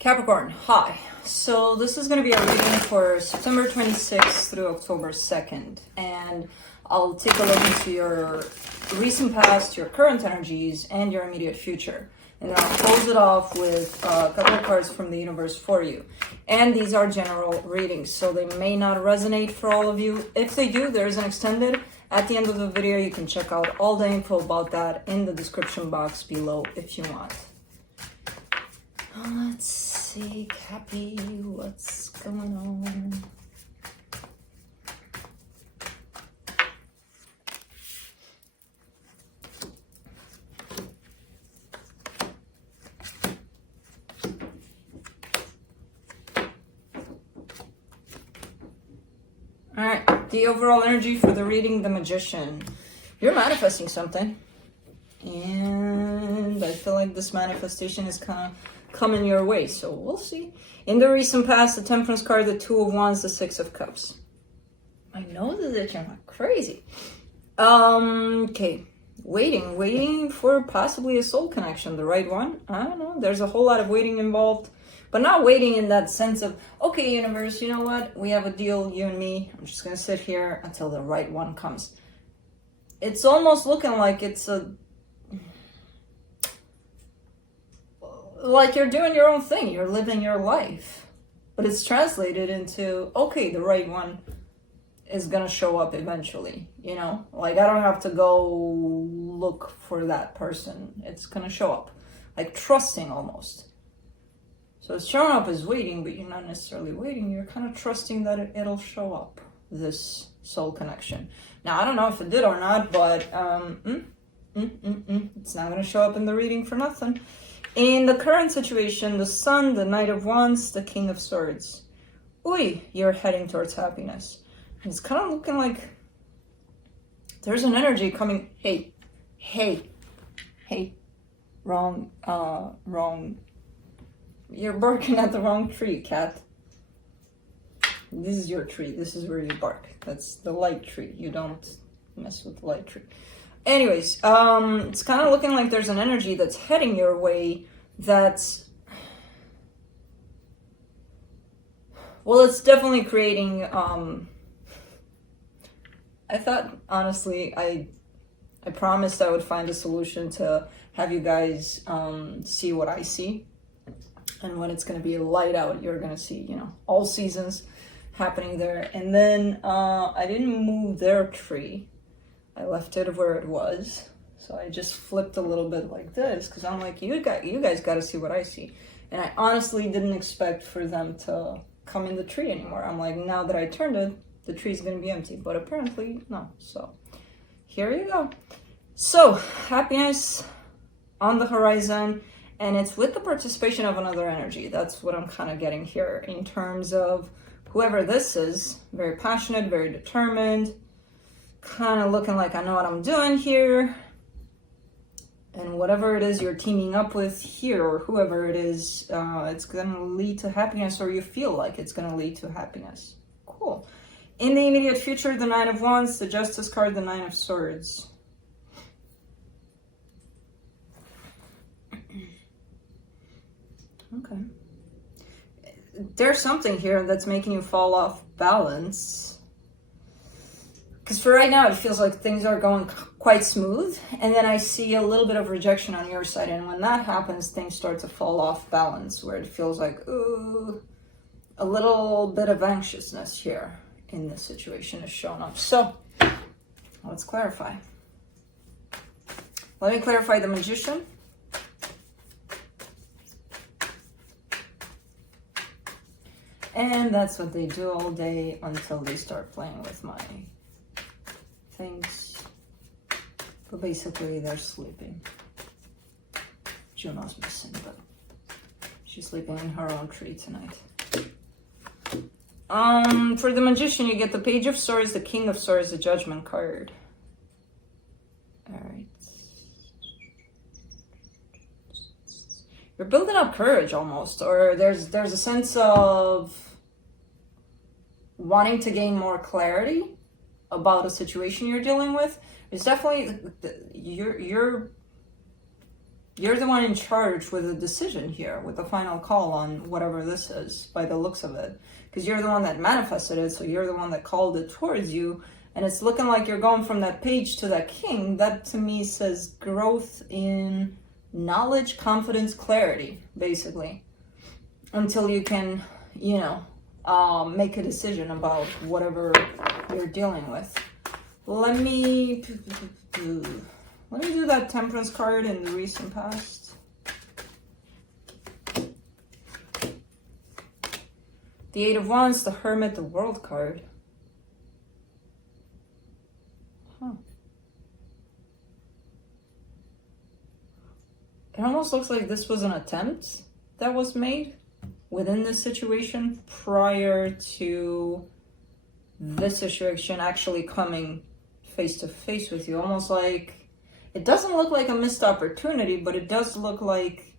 Capricorn, hi. So this is going to be a reading for September 26th through October 2nd. And I'll take a look into your recent past, your current energies, and your immediate future. And then I'll close it off with a couple of cards from the universe for you. And these are general readings, so they may not resonate for all of you. If they do, there's an extended. At the end of the video, you can check out all the info about that in the description box below if you want. Let's see, Cappy, what's going on? All right, the overall energy for the reading, the Magician. You're manifesting something. And I feel like this manifestation is kind of coming your way, so we'll see. In the recent past, the Temperance card, the Two of Wands, the Six of Cups. I know that you're not crazy. Okay, waiting for possibly a soul connection, the right one. I don't know, there's a whole lot of waiting involved, but not waiting in that sense of, okay, universe, you know what, we have a deal, you and me, I'm just gonna sit here until the right one comes. It's almost looking like it's like you're doing your own thing, you're living your life, but it's translated into, okay, the right one is gonna show up eventually, you know, like I don't have to go look for that person, it's gonna show up, like trusting almost. So it's showing up as waiting, but you're not necessarily waiting, you're kind of trusting that it'll show up, this soul connection. Now I don't know if it did or not, but it's not gonna show up in the reading for nothing. In the current situation, the Sun, the Knight of Wands, the King of Swords. Ooh, you're heading towards happiness. It's kind of looking like there's an energy coming. Hey, wrong. You're barking at the wrong tree, cat. This is your tree. This is where you bark. That's the light tree. You don't mess with the light tree. Anyways, it's kind of looking like there's an energy that's heading your way that's, well, it's definitely creating, I thought, honestly, I promised I would find a solution to have you guys see what I see. And when it's going to be light out, you're going to see, you know, all seasons happening there. And then I didn't move their tree. I left it where it was, so I just flipped a little bit like this because I'm like, you guys got to see what I see. And I honestly didn't expect for them to come in the tree anymore. I'm like, now that I turned it, the tree's gonna be empty, but apparently no. So here you go. So happiness on the horizon, and it's with the participation of another energy. That's what I'm kind of getting here in terms of whoever this is. Very passionate, very determined, kind of looking like I know what I'm doing here. And whatever it is you're teaming up with here, or whoever it is, it's going to lead to happiness, or you feel like it's going to lead to happiness. Cool. In the immediate future, the Nine of Wands, the Justice card, the Nine of Swords. Okay. There's something here that's making you fall off balance. Because for right now, it feels like things are going quite smooth. And then I see a little bit of rejection on your side. And when that happens, things start to fall off balance, where it feels like, ooh, a little bit of anxiousness here in this situation is showing up. So let's clarify. Let me clarify the Magician. And that's what they do all day until they start playing with my things. But basically they're sleeping. Juno's missing, but she's sleeping in her own tree tonight. For the Magician, you get the Page of Swords, the King of Swords, the Judgment card. Alright. You're building up courage almost, or there's a sense of wanting to gain more clarity about a situation you're dealing with. It's definitely, you're You're the one in charge with the decision here, with the final call on whatever this is, by the looks of it. Because you're the one that manifested it, so you're the one that called it towards you. And it's looking like you're going from that page to that king. That to me says growth in knowledge, confidence, clarity, basically. Until you can, you know, make a decision about whatever you're dealing with. Let me do that Temperance card in the recent past. The Eight of Wands, the Hermit, the World card. Huh. It almost looks like this was an attempt that was made within this situation prior to this situation actually coming face to face with you. Almost like, it doesn't look like a missed opportunity, but it does look like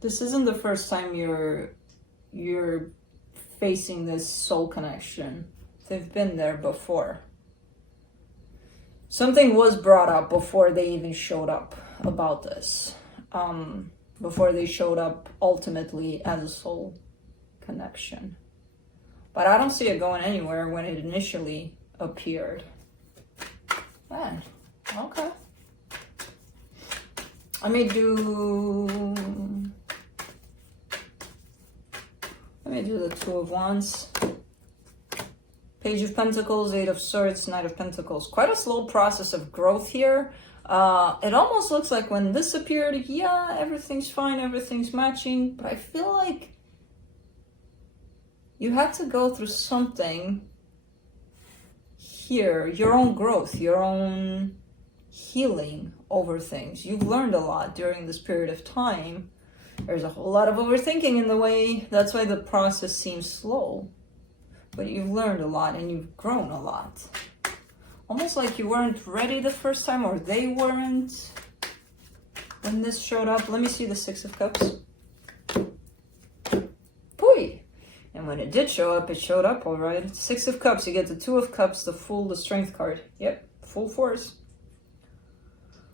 this isn't the first time you're facing this soul connection. They've been there before. Something was brought up before they even showed up about this. Before they showed up ultimately as a soul connection. But I don't see it going anywhere when it initially appeared. Man, okay. Let me do the Two of Wands. Page of Pentacles, Eight of Swords, Knight of Pentacles. Quite a slow process of growth here. It almost looks like when this appeared, yeah, everything's fine, everything's matching. But I feel like you had to go through something here. Your own growth, your own healing over things. You've learned a lot during this period of time. There's a whole lot of overthinking in the way. That's why the process seems slow. But you've learned a lot and you've grown a lot. Almost like you weren't ready the first time, or they weren't when this showed up. Let me see the Six of Cups. Pooey! And when it did show up, it showed up all right. Six of Cups, you get the Two of Cups, the Fool, the Strength card. Yep, full force.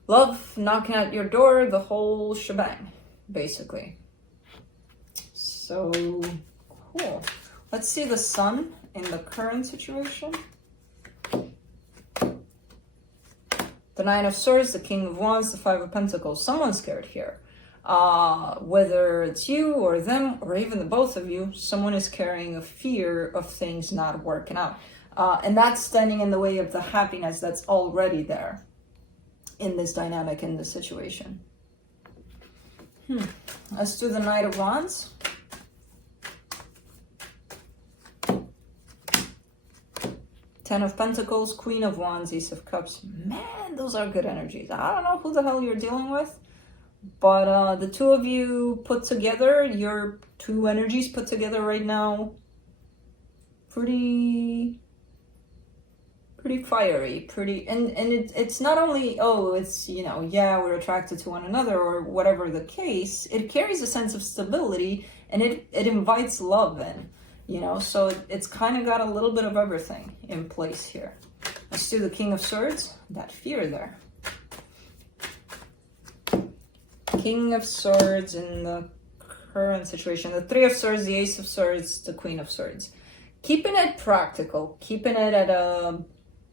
Love knocking at your door, the whole shebang, basically. So, cool. Let's see the Sun in the current situation. The Nine of Swords, the King of Wands, the Five of Pentacles. Someone's scared here. Whether it's you or them or even the both of you, someone is carrying a fear of things not working out. And that's standing in the way of the happiness that's already there in this dynamic, in this situation. Let's do the Knight of Wands. Ten of Pentacles, Queen of Wands, Ace of Cups. Man, those are good energies. I don't know who the hell you're dealing with, but the two of you put together, your two energies put together right now, pretty fiery, and it's not only, oh, it's, you know, yeah, we're attracted to one another or whatever the case. It carries a sense of stability and it invites love in. You know, so it's kind of got a little bit of everything in place here. Let's do the King of Swords. That fear there. King of Swords in the current situation. The Three of Swords, the Ace of Swords, the Queen of Swords. Keeping it practical. Keeping it at a,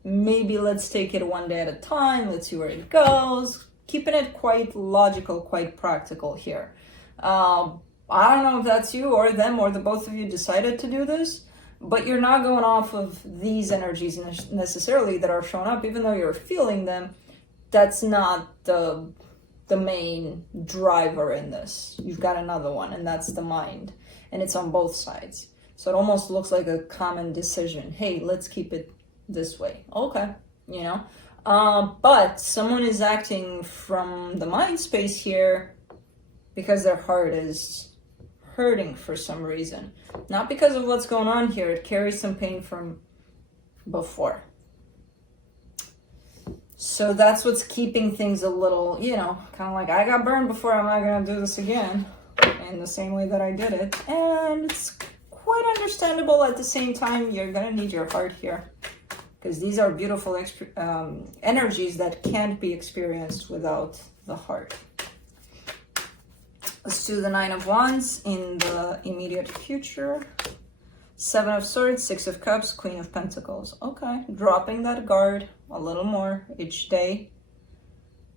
maybe let's take it one day at a time. Let's see where it goes. Keeping it quite logical, quite practical here. I don't know if that's you or them or the both of you decided to do this, but you're not going off of these energies necessarily that are showing up, even though you're feeling them. That's not the main driver in this. You've got another one, and that's the mind, and it's on both sides. So it almost looks like a common decision. Hey, let's keep it this way. Okay, you know, but someone is acting from the mind space here because their heart is hurting for some reason. Not because of what's going on here. It carries some pain from before. So that's what's keeping things a little, you know, kind of like, I got burned before, I'm not going to do this again in the same way that I did it. And it's quite understandable. At the same time, you're going to need your heart here. because these are beautiful energies that can't be experienced without the heart. Let's do the Nine of Wands in the immediate future. Seven of Swords, Six of Cups, Queen of Pentacles. Okay, dropping that guard a little more each day.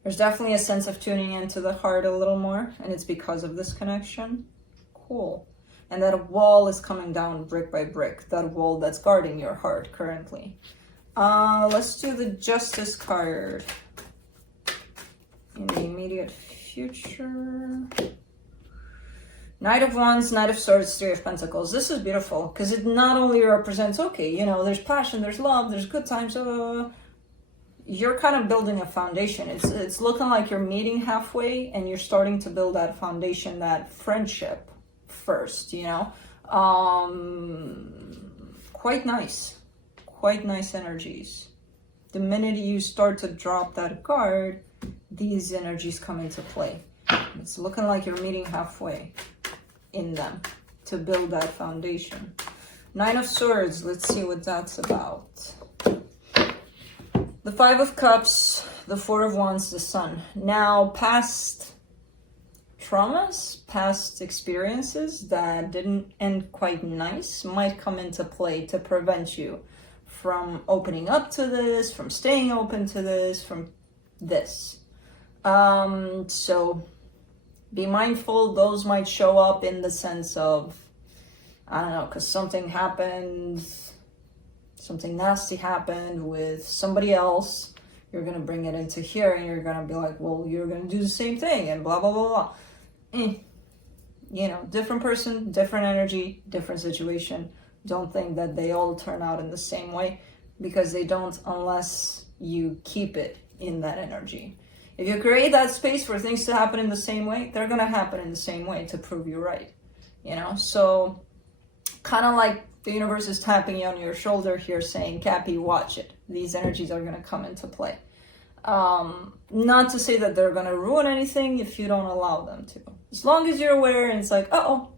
There's definitely a sense of tuning into the heart a little more, and it's because of this connection. Cool. And that wall is coming down brick by brick, that wall that's guarding your heart currently. Let's do the Justice card in the immediate future. Knight of Wands, Knight of Swords, Three of Pentacles. This is beautiful because it not only represents, okay, you know, there's passion, there's love, there's good times. You're kind of building a foundation. It's looking like you're meeting halfway and you're starting to build that foundation, that friendship first, you know. Quite nice energies. The minute you start to drop that guard, these energies come into play. It's looking like you're meeting halfway in them to build that foundation. Nine of Swords, let's see what that's about. The Five of Cups, the Four of Wands, the Sun. Now, past traumas, past experiences that didn't end quite nice might come into play to prevent you from opening up to this, from staying open to this, from this. So be mindful. Those might show up in the sense of, I don't know, because something happened, something nasty happened with somebody else. You're going to bring it into here and you're going to be like, well, you're going to do the same thing and blah, blah, blah, blah. You know, different person, different energy, different situation. Don't think that they all turn out in the same way, because they don't unless you keep it in that energy. If you create that space for things to happen in the same way, they're going to happen in the same way to prove you right. You know, so kind of like the universe is tapping you on your shoulder here saying, Cappy, watch it. These energies are going to come into play. Not to say that they're going to ruin anything if you don't allow them to. As long as you're aware and it's like, uh-oh,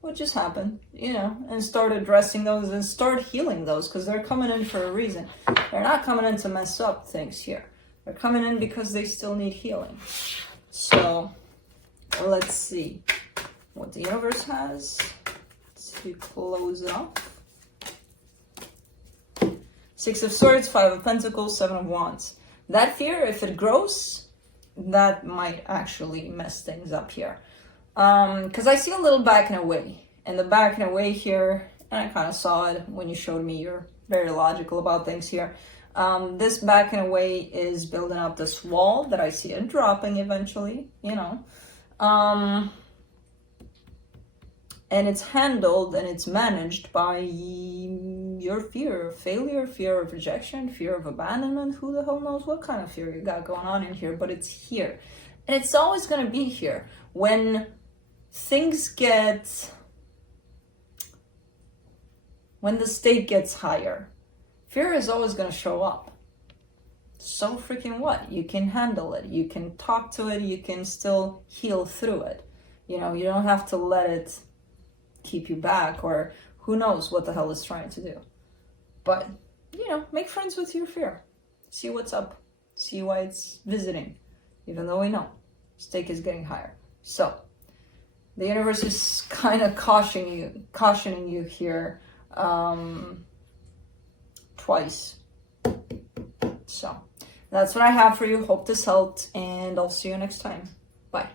what just happened? You know, and start addressing those and start healing those, because they're coming in for a reason. They're not coming in to mess up things here. They're coming in because they still need healing. So let's see what the universe has to close off. Six of Swords, Five of Pentacles, Seven of Wands. That fear, if it grows, that might actually mess things up here. Because I see a little backing away. And the backing away here, and I kind of saw it when you showed me, you're very logical about things here. This backing away is building up this wall that I see it dropping eventually, you know. And it's handled and it's managed by your fear of failure, fear of rejection, fear of abandonment. Who the hell knows what kind of fear you got going on in here, but it's here. And it's always going to be here. When things get, when the state gets higher, fear is always going to show up. So freaking what? You can handle it. You can talk to it. You can still heal through it. You know, you don't have to let it keep you back, or who knows what the hell it's trying to do. But, you know, make friends with your fear. See what's up. See why it's visiting. Even though we know stake is getting higher. So, the universe is kind of cautioning you here twice. So, that's what I have for you. Hope this helped, and I'll see you next time. Bye.